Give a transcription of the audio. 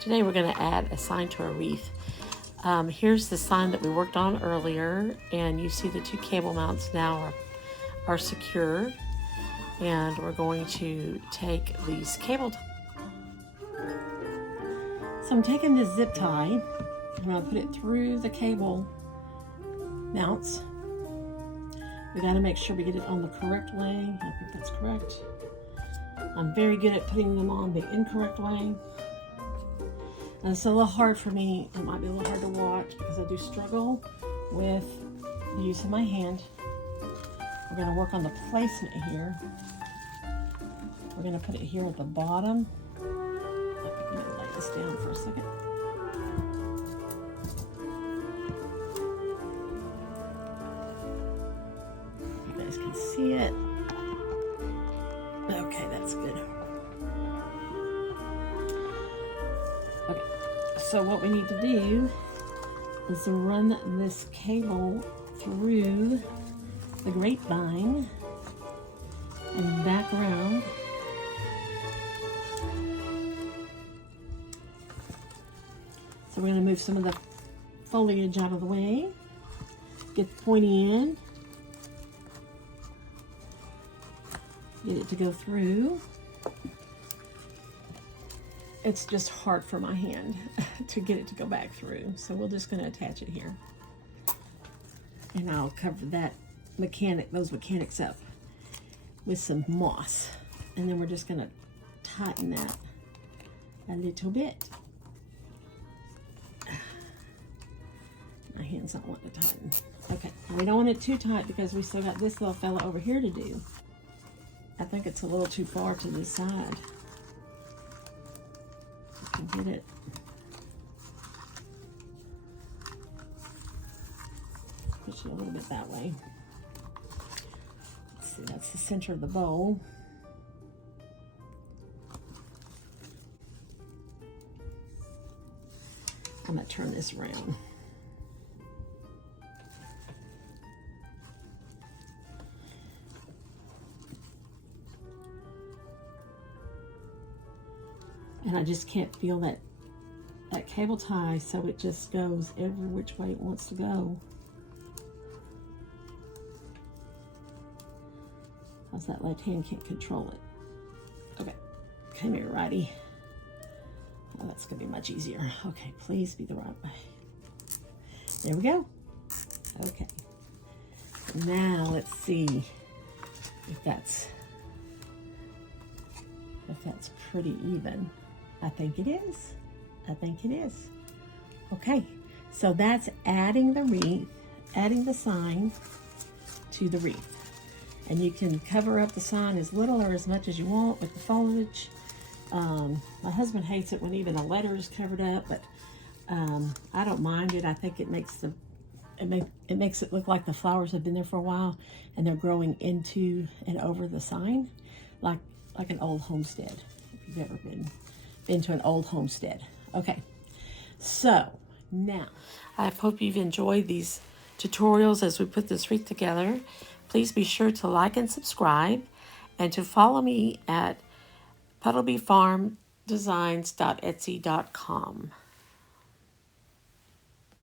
Today we're going to add a sign to our wreath. Here's the sign that we worked on earlier, and you see the two cable mounts now are secure. And we're going to take these cable ties. So I'm taking this zip tie. I'm going to put it through the cable mounts. We got to make sure we get it on the correct way. I think that's correct. I'm very good at putting them on the incorrect way. And it's a little hard for me. It might be a little hard to watch because I do struggle with the use of my hand. We're going to work on the placement here. We're going to put it here at the bottom. I think I'm going to lay this down for a second. You guys can see it. Okay, that's good. Okay, so what we need to do is to run this cable through the grapevine and back around. So we're going to move some of the foliage out of the way, get the pointy end, get it to go through. It's just hard for my hand to get it to go back through, so we're just going to attach it here. And I'll cover those mechanics up with some moss. And then we're just going to tighten that a little bit. My hand's not wanting to tighten. Okay, we don't want it too tight because we still got this little fella over here to do. I think it's a little too far to this side. You can get it. Push it a little bit that way. Let's see, that's the center of the bowl. I'm gonna turn this around. And I just can't feel that cable tie, so it just goes every which way it wants to go. How's that left hand can't control it? Okay, come here, righty. Oh, that's gonna be much easier. Okay, please be the right way. There we go. Okay. Now let's see if that's pretty even. I think it is. I think it is. Okay, so that's adding the wreath, adding the sign to the wreath. And you can cover up the sign as little or as much as you want with the foliage. My husband hates it when even a letter is covered up, but I don't mind it. I think it makes it look like the flowers have been there for a while and they're growing into and over the sign, like an old homestead. If you've ever been to an old homestead. Okay, so now I hope you've enjoyed these tutorials as we put this wreath together. Please be sure to like and subscribe, and to follow me at puddlebeefarmdesigns.etsy.com.